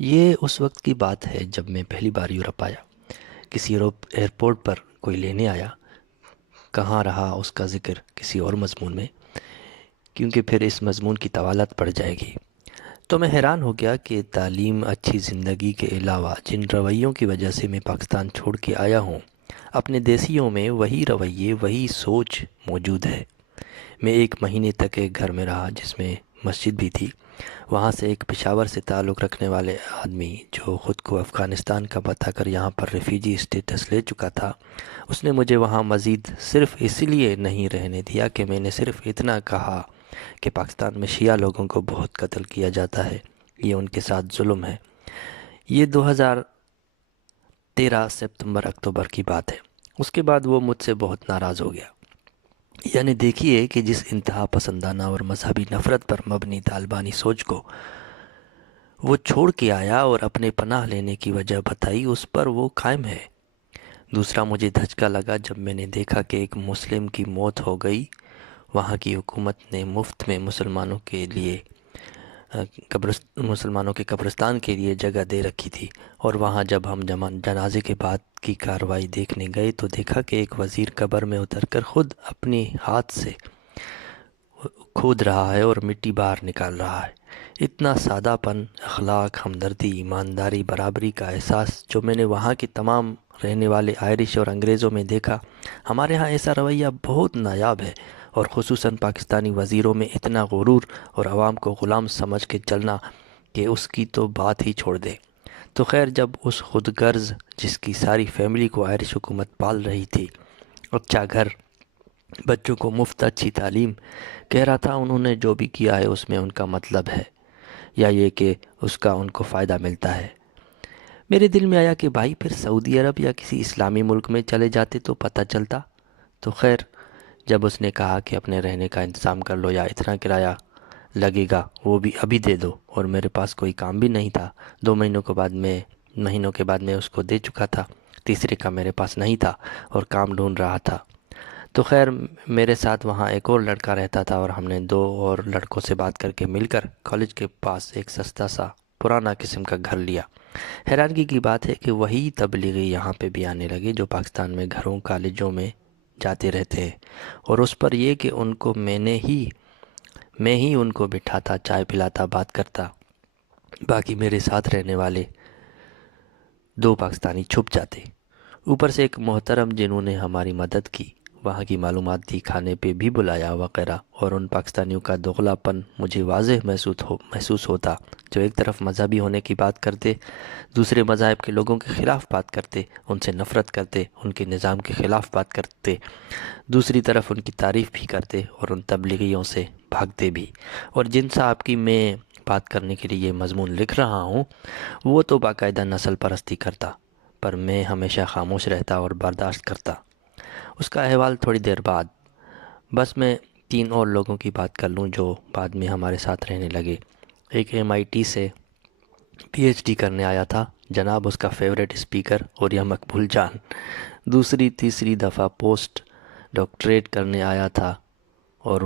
یہ اس وقت کی بات ہے جب میں پہلی بار یورپ آیا۔ کسی ایئرپورٹ پر کوئی لینے آیا، کہاں رہا اس کا ذکر کسی اور مضمون میں، کیونکہ پھر اس مضمون کی طوالت پڑ جائے گی۔ تو میں حیران ہو گیا کہ تعلیم، اچھی زندگی کے علاوہ جن رویوں کی وجہ سے میں پاکستان چھوڑ کے آیا ہوں، اپنے دیسیوں میں وہی رویے، وہی سوچ موجود ہے۔ میں 1 مہینے تک ایک گھر میں رہا جس میں مسجد بھی تھی۔ وہاں سے ایک پشاور سے تعلق رکھنے والے آدمی جو خود کو افغانستان کا بتا کر یہاں پر ریفیوجی اسٹیٹس لے چکا تھا، اس نے مجھے وہاں مزید صرف اس لیے نہیں رہنے دیا کہ میں نے صرف اتنا کہا کہ پاکستان میں شیعہ لوگوں کو بہت قتل کیا جاتا ہے، یہ ان کے ساتھ ظلم ہے۔ یہ 2013 ستمبر اکتوبر کی بات ہے۔ اس کے بعد وہ مجھ سے بہت ناراض ہو گیا۔ یعنی دیکھیے کہ جس انتہا پسندانہ اور مذہبی نفرت پر مبنی طالبانی سوچ کو وہ چھوڑ کے آیا اور اپنے پناہ لینے کی وجہ بتائی، اس پر وہ قائم ہے۔ دوسرا، مجھے دھچکا لگا جب میں نے دیکھا کہ ایک مسلم کی موت ہو گئی۔ وہاں کی حکومت نے مفت میں مسلمانوں کے قبرستان کے لیے جگہ دے رکھی تھی، اور وہاں جب ہم جنازے کے بعد کی کارروائی دیکھنے گئے تو دیکھا کہ ایک وزیر قبر میں اتر کر خود اپنے ہاتھ سے کھود رہا ہے اور مٹی باہر نکال رہا ہے۔ اتنا سادہ پن، اخلاق، ہمدردی، ایمانداری، برابری کا احساس جو میں نے وہاں کے تمام رہنے والے آئرش اور انگریزوں میں دیکھا، ہمارے ہاں ایسا رویہ بہت نایاب ہے، اور خصوصاً پاکستانی وزیروں میں اتنا غرور اور عوام کو غلام سمجھ کے چلنا کہ اس کی تو بات ہی چھوڑ دے۔ تو خیر، جب اس خود غرض جس کی ساری فیملی کو آئرش حکومت پال رہی تھی، اچھا گھر، بچوں کو مفت اچھی تعلیم، کہہ رہا تھا انہوں نے جو بھی کیا ہے اس میں ان کا مطلب ہے، یا یہ کہ اس کا ان کو فائدہ ملتا ہے، میرے دل میں آیا کہ بھائی پھر سعودی عرب یا کسی اسلامی ملک میں چلے جاتے تو پتہ چلتا۔ تو خیر، جب اس نے کہا کہ اپنے رہنے کا انتظام کر لو یا اتنا کرایہ لگے گا وہ بھی ابھی دے دو، اور میرے پاس کوئی کام بھی نہیں تھا، 2 مہینوں کے بعد میں اس کو دے چکا تھا، تیسرے کا میرے پاس نہیں تھا اور کام ڈھونڈ رہا تھا۔ تو خیر، میرے ساتھ وہاں ایک اور لڑکا رہتا تھا، اور ہم نے 2 اور لڑکوں سے بات کر کے مل کر کالج کے پاس ایک سستا سا پرانا قسم کا گھر لیا۔ حیرانگی کی بات ہے کہ وہی تبلیغی یہاں پہ بھی آنے لگے جو پاکستان میں گھروں کالجوں میں جاتے رہتے ہیں، اور اس پر یہ کہ ان کو میں ہی ان کو بٹھاتا، چائے پلاتا، بات کرتا، باقی میرے ساتھ رہنے والے 2 پاکستانی چھپ جاتے۔ اوپر سے ایک محترم جنہوں نے ہماری مدد کی، وہاں کی معلومات دی، کھانے پہ بھی بلایا وغیرہ، اور ان پاکستانیوں کا دوغلا پن مجھے واضح محسوس ہوتا جو ایک طرف مذہبی ہونے کی بات کرتے، دوسرے مذاہب کے لوگوں کے خلاف بات کرتے، ان سے نفرت کرتے، ان کے نظام کے خلاف بات کرتے، دوسری طرف ان کی تعریف بھی کرتے اور ان تبلیغیوں سے بھاگتے بھی۔ اور جن صاحب کی میں بات کرنے کے لیے یہ مضمون لکھ رہا ہوں، وہ تو باقاعدہ نسل پرستی کرتا، پر میں ہمیشہ خاموش رہتا اور برداشت کرتا۔ اس کا احوال تھوڑی دیر بعد، بس میں 3 اور لوگوں کی بات کر لوں جو بعد میں ہمارے ساتھ رہنے لگے۔ ایک MIT سے PhD کرنے آیا تھا، جناب اس کا فیوریٹ اسپیکر اور یہ مقبول جان۔ دوسری تیسری دفعہ پوسٹ ڈاکٹریٹ کرنے آیا تھا، اور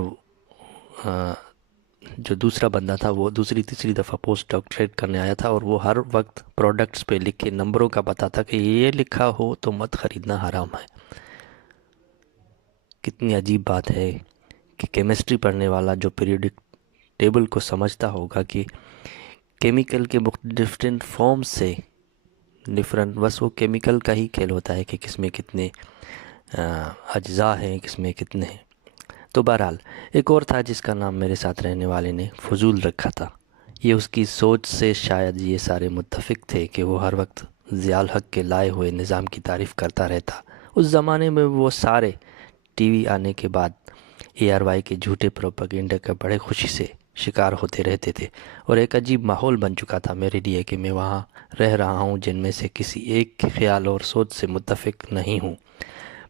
جو دوسرا بندہ تھا وہ دوسری تیسری دفعہ پوسٹ ڈاکٹریٹ کرنے آیا تھا، اور وہ ہر وقت پروڈکٹس پہ لکھ کے نمبروں کا بتاتا کہ یہ لکھا ہو تو مت خریدنا، حرام ہے۔ کتنی عجیب بات ہے کہ کیمسٹری پڑھنے والا جو پیریوڈک ٹیبل کو سمجھتا ہوگا کہ کیمیکل کے ڈفرینٹ فارم سے بس وہ کیمیکل کا ہی کھیل ہوتا ہے کہ کس میں کتنے اجزاء ہیں، کس میں کتنے ہیں۔ تو بہرحال، ایک اور تھا جس کا نام میرے ساتھ رہنے والے نے فضول رکھا تھا۔ یہ اس کی سوچ سے شاید یہ سارے متفق تھے کہ وہ ہر وقت ضیاء الحق کے لائے ہوئے نظام کی تعریف کرتا رہتا۔ اس زمانے میں وہ سارے ٹی وی آنے کے بعد ARY کے جھوٹے پروپیگنڈا کا بڑے خوشی سے شکار ہوتے رہتے تھے، اور ایک عجیب ماحول بن چکا تھا میرے لیے کہ میں وہاں رہ رہا ہوں جن میں سے کسی ایک کے خیال اور سوچ سے متفق نہیں ہوں،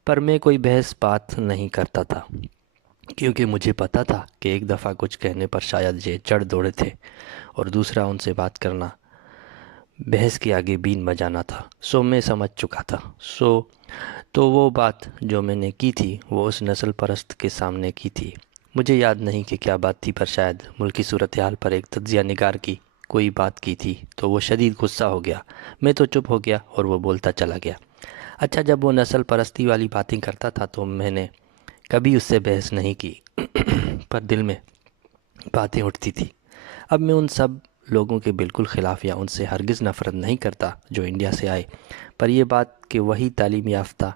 پر میں کوئی بحث بات نہیں کرتا تھا، کیونکہ مجھے پتا تھا کہ ایک دفعہ کچھ کہنے پر شاید یہ چڑھ دوڑے تھے، اور دوسرا ان سے بات کرنا بحث کے آگے بین بجانا تھا۔ میں سمجھ چکا تھا۔ تو وہ بات جو میں نے کی تھی وہ اس نسل پرست کے سامنے کی تھی۔ مجھے یاد نہیں کہ کیا بات تھی، پر شاید ملکی صورتحال پر ایک تجزیہ نگار کی کوئی بات کی تھی تو وہ شدید غصہ ہو گیا۔ میں تو چپ ہو گیا اور وہ بولتا چلا گیا۔ اچھا، جب وہ نسل پرستی والی باتیں کرتا تھا تو میں نے کبھی اس سے بحث نہیں کی پر دل میں باتیں اٹھتی تھی۔ اب میں ان سب لوگوں کے بالکل خلاف یا ان سے ہرگز نفرت نہیں کرتا جو انڈیا سے آئے، پر یہ بات کہ وہی تعلیم یافتہ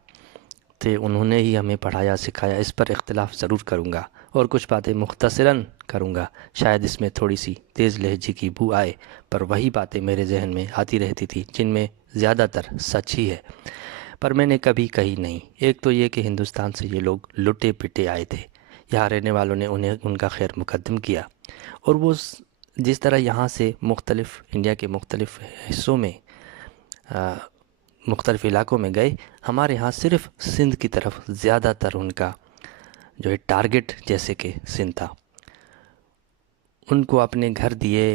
تھے، انہوں نے ہی ہمیں پڑھایا سکھایا، اس پر اختلاف ضرور کروں گا اور کچھ باتیں مختصراً کروں گا۔ شاید اس میں تھوڑی سی تیز لہجے کی بو آئے، پر وہی باتیں میرے ذہن میں آتی رہتی تھی جن میں زیادہ تر سچ ہی ہے، پر میں نے کبھی کہی نہیں۔ ایک تو یہ کہ ہندوستان سے یہ لوگ لٹے پٹے آئے تھے، یہاں رہنے والوں نے انہیں ان کا خیر مقدم کیا، اور وہ جس طرح یہاں سے مختلف انڈیا کے مختلف حصوں میں مختلف علاقوں میں گئے، ہمارے ہاں صرف سندھ کی طرف زیادہ تر ان کا جو ہے ٹارگٹ، جیسے کہ سندھ تھا، ان کو اپنے گھر دیے،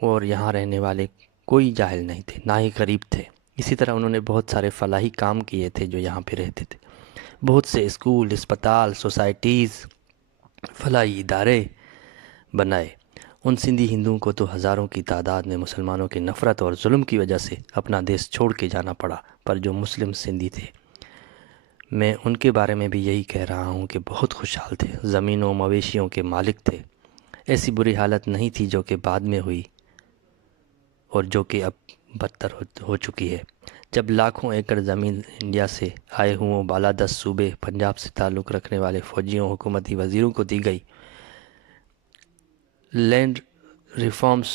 اور یہاں رہنے والے کوئی جاہل نہیں تھے، نہ ہی غریب تھے۔ اسی طرح انہوں نے بہت سارے فلاحی کام کیے تھے جو یہاں پہ رہتے تھے، بہت سے اسکول، اسپتال، سوسائٹیز، فلاحی ادارے بنائے۔ ان سندھی ہندوؤں کو تو ہزاروں کی تعداد میں مسلمانوں کی نفرت اور ظلم کی وجہ سے اپنا دیش چھوڑ کے جانا پڑا، پر جو مسلم سندھی تھے، میں ان کے بارے میں بھی یہی کہہ رہا ہوں کہ بہت خوشحال تھے، زمینوں مویشیوں کے مالک تھے۔ ایسی بری حالت نہیں تھی جو کہ بعد میں ہوئی اور جو کہ اب بدتر ہو چکی ہے، جب لاکھوں ایکڑ زمین انڈیا سے آئے ہوں بالادست صوبے پنجاب سے تعلق رکھنے والے فوجیوں، حکومتی وزیروں کو دی گئی۔ لینڈ ریفارمز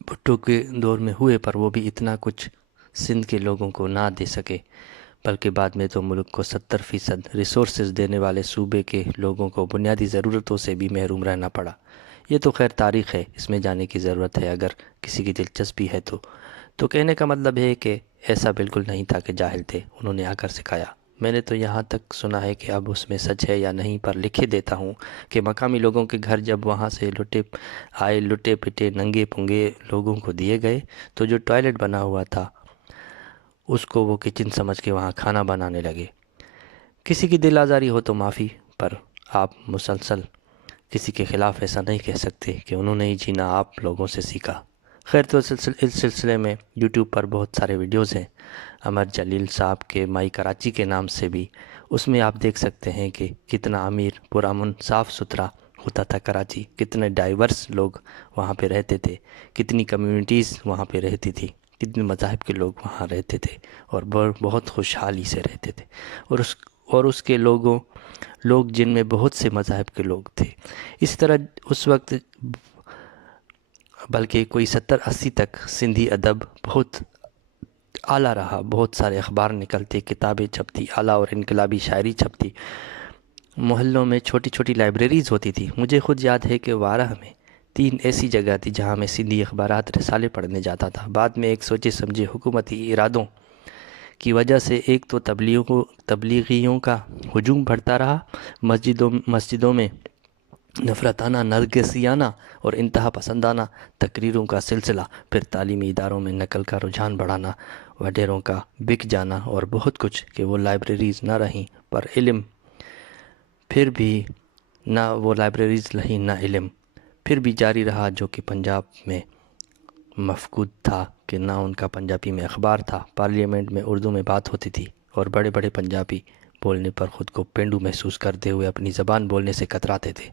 بھٹو کے دور میں ہوئے، پر وہ بھی اتنا کچھ سندھ کے لوگوں کو نہ دے سکے، بلکہ بعد میں تو ملک کو 70% ریسورسز دینے والے صوبے کے لوگوں کو بنیادی ضرورتوں سے بھی محروم رہنا پڑا۔ یہ تو خیر تاریخ ہے، اس میں جانے کی ضرورت ہے اگر کسی کی دلچسپی ہے تو کہنے کا مطلب ہے کہ ایسا بالکل نہیں تھا کہ جاہل تھے، انہوں نے آ کر سکھایا۔ میں نے تو یہاں تک سنا ہے کہ اب اس میں سچ ہے یا نہیں پر لکھے دیتا ہوں کہ مقامی لوگوں کے گھر جب وہاں سے لٹے پٹے ننگے پنگے لوگوں کو دیے گئے تو جو ٹوائلٹ بنا ہوا تھا اس کو وہ کچن سمجھ کے وہاں کھانا بنانے لگے۔ کسی کی دل آزاری ہو تو معافی، پر آپ مسلسل کسی کے خلاف ایسا نہیں کہہ سکتے کہ انہوں نے ہی جینا آپ لوگوں سے سیکھا۔ خیر، تو اس سلسلے میں یوٹیوب پر بہت سارے ویڈیوز ہیں، امر جلیل صاحب کے مائی کراچی کے نام سے بھی، اس میں آپ دیکھ سکتے ہیں کہ کتنا امیر پرامن صاف ستھرا ہوتا تھا کراچی، کتنے ڈائیورس لوگ وہاں پہ رہتے تھے، کتنی کمیونٹیز وہاں پہ رہتی تھی، کتنے مذاہب کے لوگ وہاں رہتے تھے اور بہت خوشحالی سے رہتے تھے، اور اس کے لوگ جن میں بہت سے مذاہب کے لوگ تھے۔ اس طرح اس وقت بلکہ کوئی 70-80 تک سندھی ادب بہت اعلیٰ رہا، بہت سارے اخبار نکلتے، کتابیں چھپتی، اعلیٰ اور انقلابی شاعری چھپتی، محلوں میں چھوٹی چھوٹی لائبریریز ہوتی تھی۔ مجھے خود یاد ہے کہ وارہ میں 3 ایسی جگہ تھی جہاں میں سندھی اخبارات رسالے پڑھنے جاتا تھا۔ بعد میں ایک سوچے سمجھے حکومتی ارادوں کی وجہ سے ایک تو تبلیغیوں کا ہجوم بڑھتا رہا، مسجدوں میں نفرتانہ، نرگسیانہ اور انتہا پسندانہ تقریروں کا سلسلہ، پھر تعلیمی اداروں میں نقل کا رجحان بڑھانا، وڈیروں کا بک جانا اور بہت کچھ کہ وہ لائبریریز نہ رہیں پر علم، پھر بھی نہ وہ لائبریریز رہیں نہ علم، پھر بھی جاری رہا جو کہ پنجاب میں مفقود تھا کہ نہ ان کا پنجابی میں اخبار تھا، پارلیمنٹ میں اردو میں بات ہوتی تھی اور بڑے بڑے پنجابی بولنے پر خود کو پینڈو محسوس کرتے ہوئے اپنی زبان بولنے سے کتراتے تھے،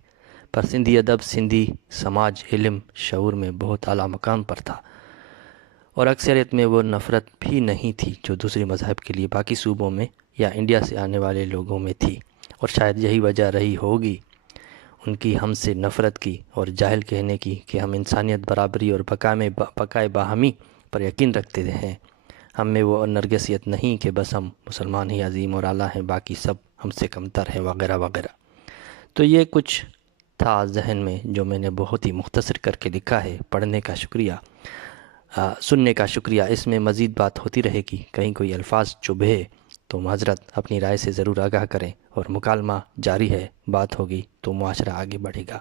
پر سندھی ادب، سندھی سماج، علم، شعور میں بہت اعلیٰ مقام پر تھا، اور اکثریت میں وہ نفرت بھی نہیں تھی جو دوسرے مذاہب کے لیے باقی صوبوں میں یا انڈیا سے آنے والے لوگوں میں تھی، اور شاید یہی وجہ رہی ہوگی ان کی ہم سے نفرت کی اور جاہل کہنے کی کہ ہم انسانیت، برابری اور بقائے باہمی پر یقین رکھتے ہیں۔ ہم میں وہ نرگسیت نہیں کہ بس ہم مسلمان ہی عظیم اور اعلیٰ ہیں، باقی سب ہم سے کمتر ہیں، وغیرہ وغیرہ۔ تو یہ کچھ تھا ذہن میں جو میں نے بہت ہی مختصر کر کے لکھا ہے۔ پڑھنے کا شکریہ، سننے کا شکریہ۔ اس میں مزید بات ہوتی رہے گی، کہیں کوئی الفاظ چبھے تو معذرت، اپنی رائے سے ضرور آگاہ کریں، اور مکالمہ جاری ہے، بات ہوگی تو معاشرہ آگے بڑھے گا۔